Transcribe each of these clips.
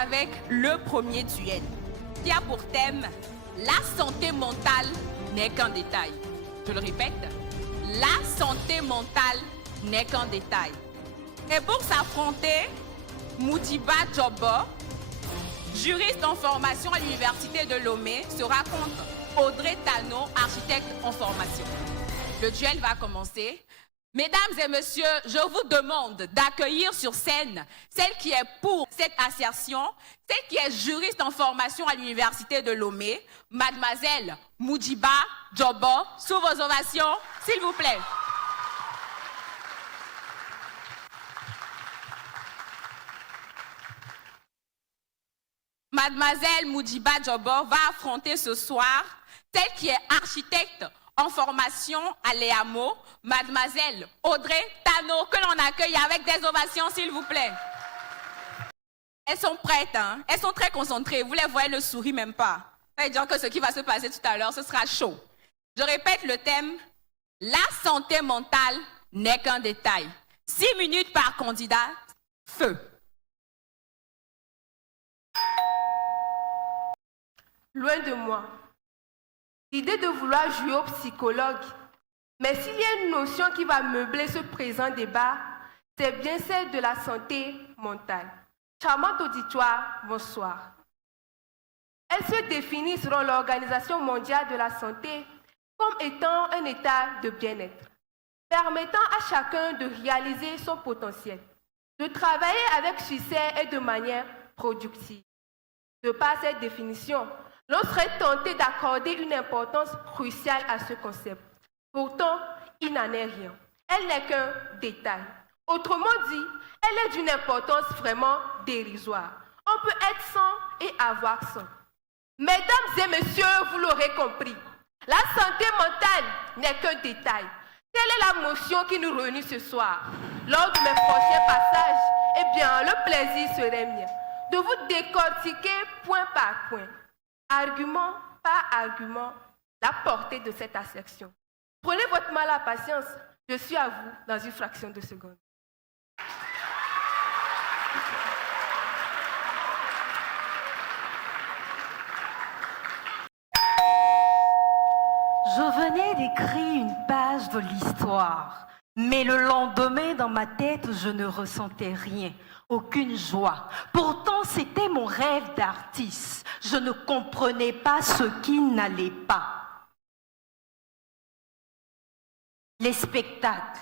avec le premier duel qui a pour thème « La santé mentale n'est qu'un détail ». Je le répète, la santé mentale n'est qu'un détail. Et pour s'affronter, Modiba Djobo, juriste en formation à l'Université de Lomé, se rencontre Audrey Tano, architecte en formation. Le duel va commencer. Mesdames et messieurs, je vous demande d'accueillir sur scène celle qui est pour cette assertion, celle qui est juriste en formation à l'Université de Lomé, mademoiselle Modiba Djobo. Sous vos ovations, s'il vous plaît. Mademoiselle Modiba Djobo va affronter ce soir celle qui est architecte en formation à l'EAMO, mademoiselle Audrey Tano, que l'on accueille avec des ovations, s'il vous plaît. Elles sont prêtes, hein? Elles sont très concentrées. Vous les voyez, ne sourient même pas. Ça veut dire que ce qui va se passer tout à l'heure, ce sera chaud. Je répète le thème, la santé mentale n'est qu'un détail. 6 minutes par candidat, feu. Loin de moi l'idée de vouloir jouer au psychologue, mais s'il y a une notion qui va meubler ce présent débat, c'est bien celle de la santé mentale. Charmant auditoire, bonsoir. Elle se définit selon l'Organisation mondiale de la santé comme étant un état de bien-être, permettant à chacun de réaliser son potentiel, de travailler avec succès et de manière productive. De par cette définition, l'on serait tenté d'accorder une importance cruciale à ce concept. Pourtant, il n'en est rien. Elle n'est qu'un détail. Autrement dit, elle est d'une importance vraiment dérisoire. On peut être sans et avoir sans. Mesdames et messieurs, vous l'aurez compris, la santé mentale n'est qu'un détail. Quelle est la motion qui nous réunit ce soir? Lors de mes prochains passages, eh bien, le plaisir serait mien de vous décortiquer point par point, argument par argument, la portée de cette assertion. Prenez votre mal à patience, je suis à vous dans une fraction de seconde. Je venais d'écrire une page de l'histoire, mais le lendemain, dans ma tête, je ne ressentais rien, aucune joie. Pourtant, c'était mon rêve d'artiste. Je ne comprenais pas ce qui n'allait pas. Les spectacles,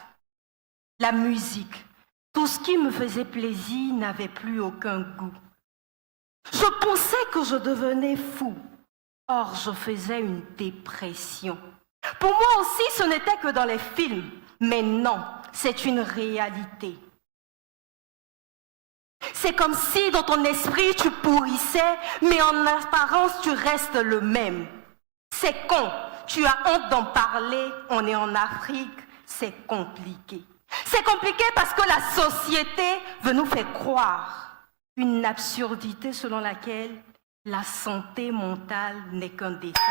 la musique, tout ce qui me faisait plaisir n'avait plus aucun goût. Je pensais que je devenais fou. Or, je faisais une dépression. Pour moi aussi, ce n'était que dans les films. Mais non, c'est une réalité. C'est comme si dans ton esprit, tu pourrissais, mais en apparence, tu restes le même. C'est con. Tu as honte d'en parler. On est en Afrique. C'est compliqué. C'est compliqué parce que la société veut nous faire croire une absurdité selon laquelle la santé mentale n'est qu'un détail.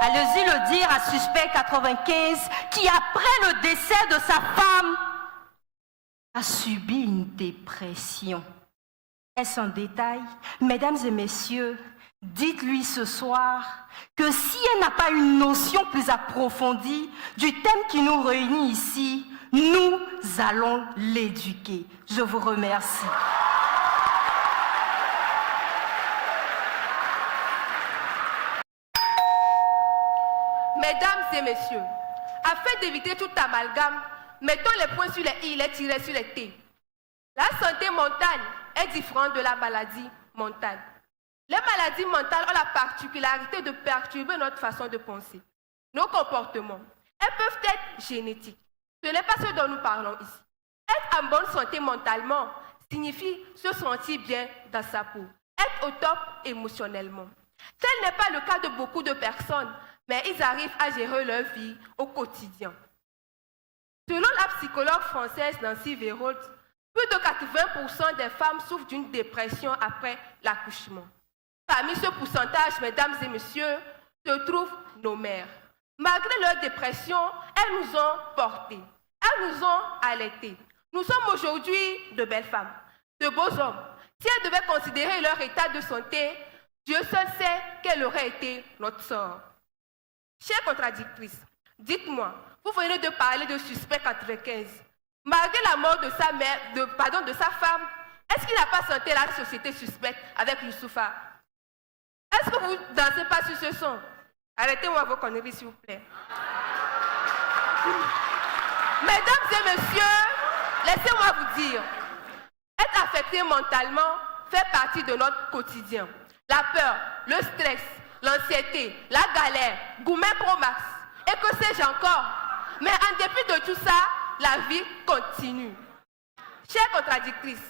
Allez-y le dire à Suspect 95 qui, après le décès de sa femme, a subi une dépression. Est-ce un détail? Mesdames et messieurs, dites-lui ce soir que si elle n'a pas une notion plus approfondie du thème qui nous réunit ici, nous allons l'éduquer. Je vous remercie. Mesdames et messieurs, afin d'éviter tout amalgame, mettons les points sur les i, les tirets sur les t. La santé mentale est différente de la maladie mentale. Les maladies mentales ont la particularité de perturber notre façon de penser, nos comportements. Elles peuvent être génétiques. Ce n'est pas ce dont nous parlons ici. Être en bonne santé mentalement signifie se sentir bien dans sa peau, être au top émotionnellement. Tel n'est pas le cas de beaucoup de personnes, mais ils arrivent à gérer leur vie au quotidien. Selon la psychologue française Nancy Verholt, plus de 80% des femmes souffrent d'une dépression après l'accouchement. Parmi ce pourcentage, mesdames et messieurs, se trouvent nos mères. Malgré leur dépression, elles nous ont portées, elles nous ont allaités. Nous sommes aujourd'hui de belles femmes, de beaux hommes Si elle devait considérer leur état de santé, Dieu seul sait quel aurait été notre sort. Chère contradictrice, dites-moi, vous venez de parler de suspect 95. Malgré la mort de sa mère, de sa femme, est-ce qu'il n'a pas senti la société suspecte avec Youssoufa? Est-ce que vous ne dansez pas sur ce son? Arrêtez-moi vos conneries, s'il vous plaît. Mesdames et messieurs, laissez-moi vous dire, être affecté mentalement fait partie de notre quotidien. La peur, le stress, l'anxiété, la galère, gourmet pro max, et que sais-je encore. Mais en dépit de tout ça, la vie continue. Chère contradictrice,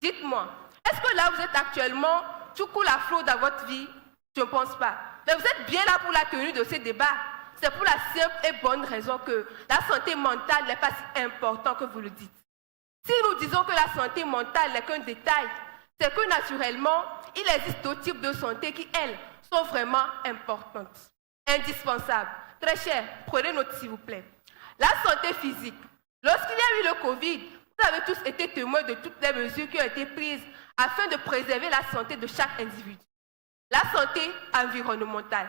dites-moi, est-ce que là où vous êtes actuellement, tout coule à flot dans votre vie? Je ne pense pas. Mais vous êtes bien là pour la tenue de ces débats. C'est pour la simple et bonne raison que la santé mentale n'est pas si importante que vous le dites. Si nous disons que la santé mentale n'est qu'un détail, c'est que naturellement, il existe d'autres types de santé qui, elles, sont vraiment importantes, indispensables. Très cher, prenez note s'il vous plaît. La santé physique. Lorsqu'il y a eu le Covid, vous avez tous été témoins de toutes les mesures qui ont été prises afin de préserver la santé de chaque individu. La santé environnementale.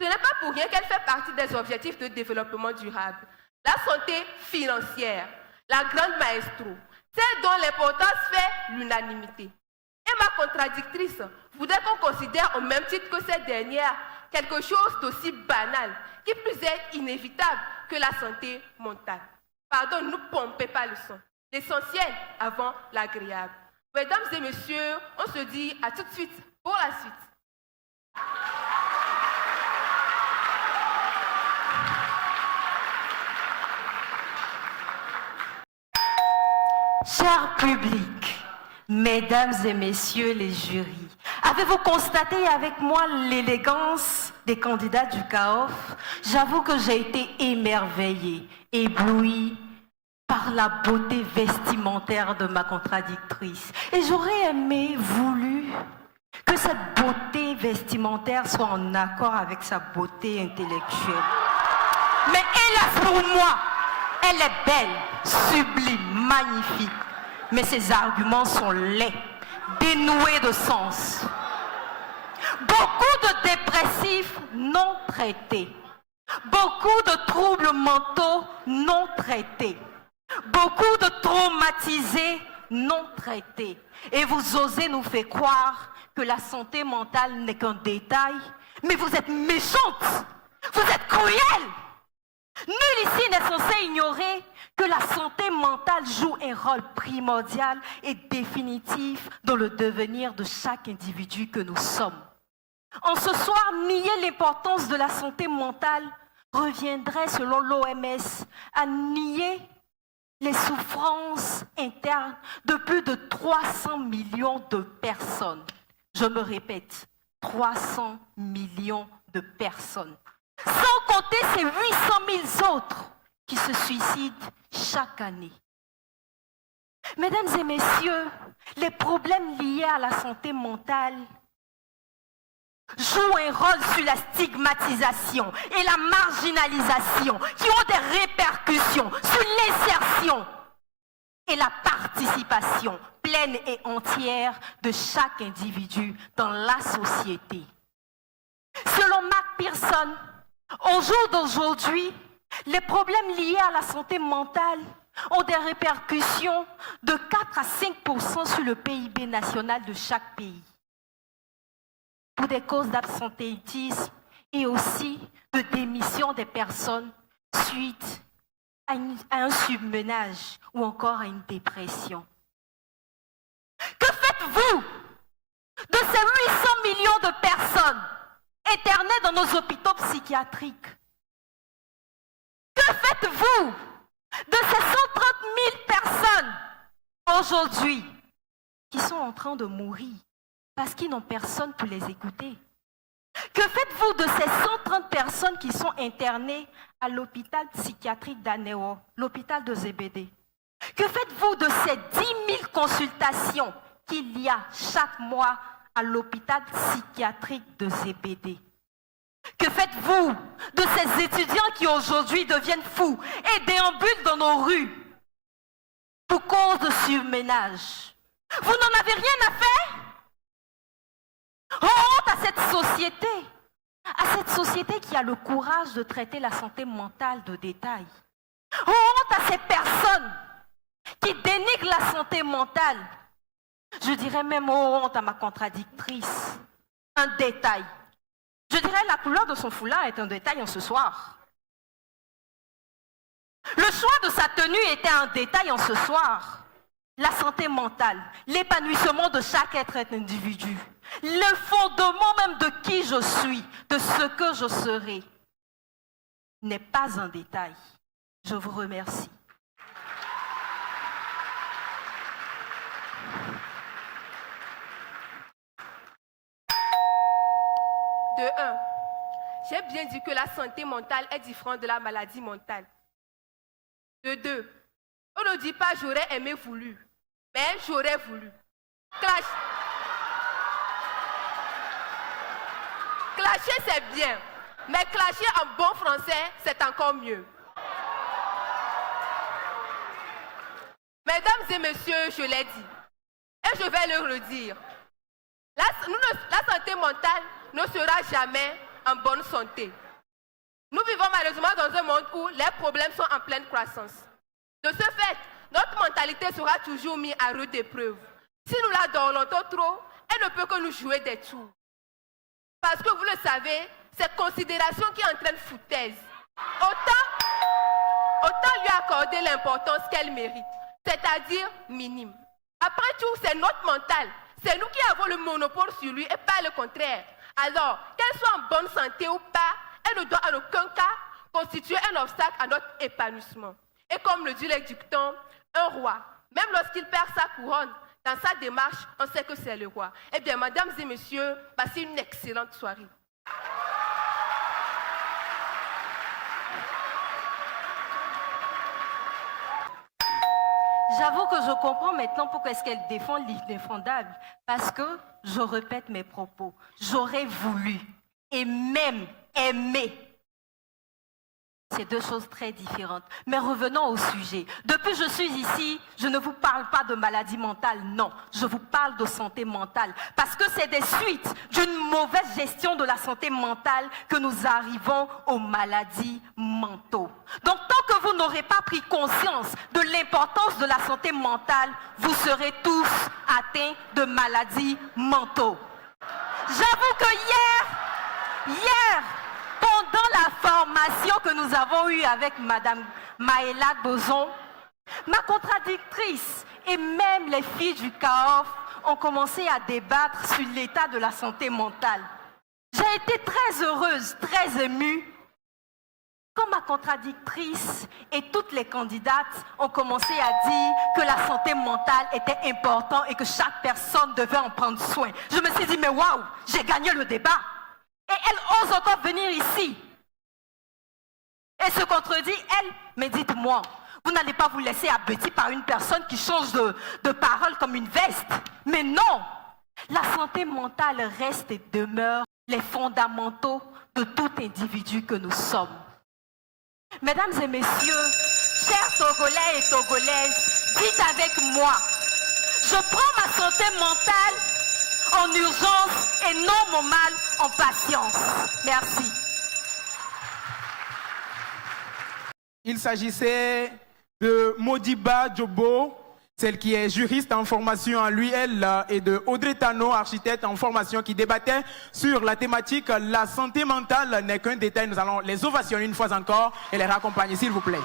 Ce n'est pas pour rien qu'elle fait partie des objectifs de développement durable. La santé financière, la grande maestro, celle dont l'importance fait l'unanimité. Et ma contradictrice voudrait qu'on considère au même titre que cette dernière quelque chose d'aussi banal, qui plus est inévitable que la santé mentale. Pardon, ne pompez pas le son. L'essentiel avant l'agréable. Mesdames et messieurs, on se dit à tout de suite pour la suite. Cher public, mesdames et messieurs les jurys, avez-vous constaté avec moi l'élégance des candidats du CAOF? J'avoue que j'ai été émerveillée, éblouie par la beauté vestimentaire de ma contradictrice. Et j'aurais aimé, voulu, que cette beauté vestimentaire soit en accord avec sa beauté intellectuelle. Mais hélas pour moi, elle est belle, sublime, magnifique. Mais ses arguments sont laids, dénués de sens. Beaucoup de dépressifs non traités. Beaucoup de troubles mentaux non traités. Beaucoup de traumatisés non traités. Et vous osez nous faire croire que la santé mentale n'est qu'un détail. Mais vous êtes méchante. Vous êtes cruelle. Nul ici n'est censé ignorer que la santé mentale joue un rôle primordial et définitif dans le devenir de chaque individu que nous sommes. En ce soir, nier l'importance de la santé mentale reviendrait, selon l'OMS, à nier les souffrances internes de plus de 300 millions de personnes. Je me répète, 300 millions de personnes. Sans compter ces 800 000 autres qui se suicident chaque année. Mesdames et messieurs, les problèmes liés à la santé mentale jouent un rôle sur la stigmatisation et la marginalisation qui ont des répercussions sur l'insertion et la participation pleine et entière de chaque individu dans la société. Selon Mark Pearson, au jour d'aujourd'hui, les problèmes liés à la santé mentale ont des répercussions de 4 à 5% sur le PIB national de chaque pays. Pour des causes d'absentéisme et aussi de démission des personnes suite à un surmenage ou encore à une dépression. Que faites-vous de ces 800 millions de personnes internées dans nos hôpitaux psychiatriques? Que faites-vous de ces 130 000 personnes aujourd'hui qui sont en train de mourir parce qu'ils n'ont personne pour les écouter? Que faites-vous de ces 130 personnes qui sont internées à l'hôpital psychiatrique d'Anéo, l'hôpital de ZBD? Que faites-vous de ces 10 000 consultations qu'il y a chaque mois à l'hôpital psychiatrique de ZBD? Que faites-vous de ces étudiants qui aujourd'hui deviennent fous et déambulent dans nos rues pour cause de surmenage? Vous n'en avez rien à faire? Honte à cette société qui a le courage de traiter la santé mentale de détail. Honte à ces personnes qui dénigrent la santé mentale. Je dirais même honte à ma contradictrice. Un détail. Je dirais la couleur de son foulard est un détail en ce soir. Le choix de sa tenue était un détail en ce soir. La santé mentale, l'épanouissement de chaque être individu, le fondement même de qui je suis, de ce que je serai, n'est pas un détail. Je vous remercie. De 1, j'ai bien dit que la santé mentale est différente de la maladie mentale. De 2, on ne dit pas j'aurais aimé voulu, mais j'aurais voulu. Clasher c'est bien, mais clasher en bon français c'est encore mieux. Mesdames et messieurs, je l'ai dit, et je vais le redire. La santé mentale ne sera jamais en bonne santé. Nous vivons malheureusement dans un monde où les problèmes sont en pleine croissance. De ce fait, notre mentalité sera toujours mise à rude épreuve. Si nous la dorlotons trop, elle ne peut que nous jouer des tours. Parce que vous le savez, c'est considération qui entraîne foutaise. Autant lui accorder l'importance qu'elle mérite, c'est-à-dire minime. Après tout, c'est notre mental. C'est nous qui avons le monopole sur lui et pas le contraire. Alors, qu'elle soit en bonne santé ou pas, elle ne doit en aucun cas constituer un obstacle à notre épanouissement. Et comme le dit le dicton, un roi, même lorsqu'il perd sa couronne, dans sa démarche, on sait que c'est le roi. Eh bien, mesdames et messieurs, passez une excellente soirée. J'avoue que je comprends maintenant pourquoi est-ce qu'elle défend l'indéfendable. Parce que, je répète mes propos, j'aurais voulu et même aimé. C'est deux choses très différentes. Mais revenons au sujet. Depuis que je suis ici, je ne vous parle pas de maladie mentale, non. Je vous parle de santé mentale. Parce que c'est des suites d'une mauvaise gestion de la santé mentale que nous arrivons aux maladies mentaux. Donc, tant que vous n'aurez pas pris conscience de l'importance de la santé mentale, vous serez tous atteints de maladies mentaux. J'avoue que hier, pendant la formation que nous avons eue avec Madame Maëla Bozon, ma contradictrice et même les filles du CAOF ont commencé à débattre sur l'état de la santé mentale. J'ai été très heureuse, très émue, quand ma contradictrice et toutes les candidates ont commencé à dire que la santé mentale était importante et que chaque personne devait en prendre soin. Je me suis dit, mais waouh, j'ai gagné le débat. Et elle ose encore venir ici et se contredit, elle, mais dites-moi, vous n'allez pas vous laisser abattre par une personne qui change de parole comme une veste. Mais non, la santé mentale reste et demeure les fondamentaux de tout individu que nous sommes. Mesdames et messieurs, chers Togolais et Togolaises, dites avec moi, je prends ma santé mentale en urgence et non mon mal en patience. Merci. Il s'agissait de Modiba Djobo, celle qui est juriste en formation à l'UL, et de Audrey Tano, architecte en formation, qui débattait sur la thématique « La santé mentale n'est qu'un détail ». Nous allons les ovationner une fois encore et les raccompagner, s'il vous plaît.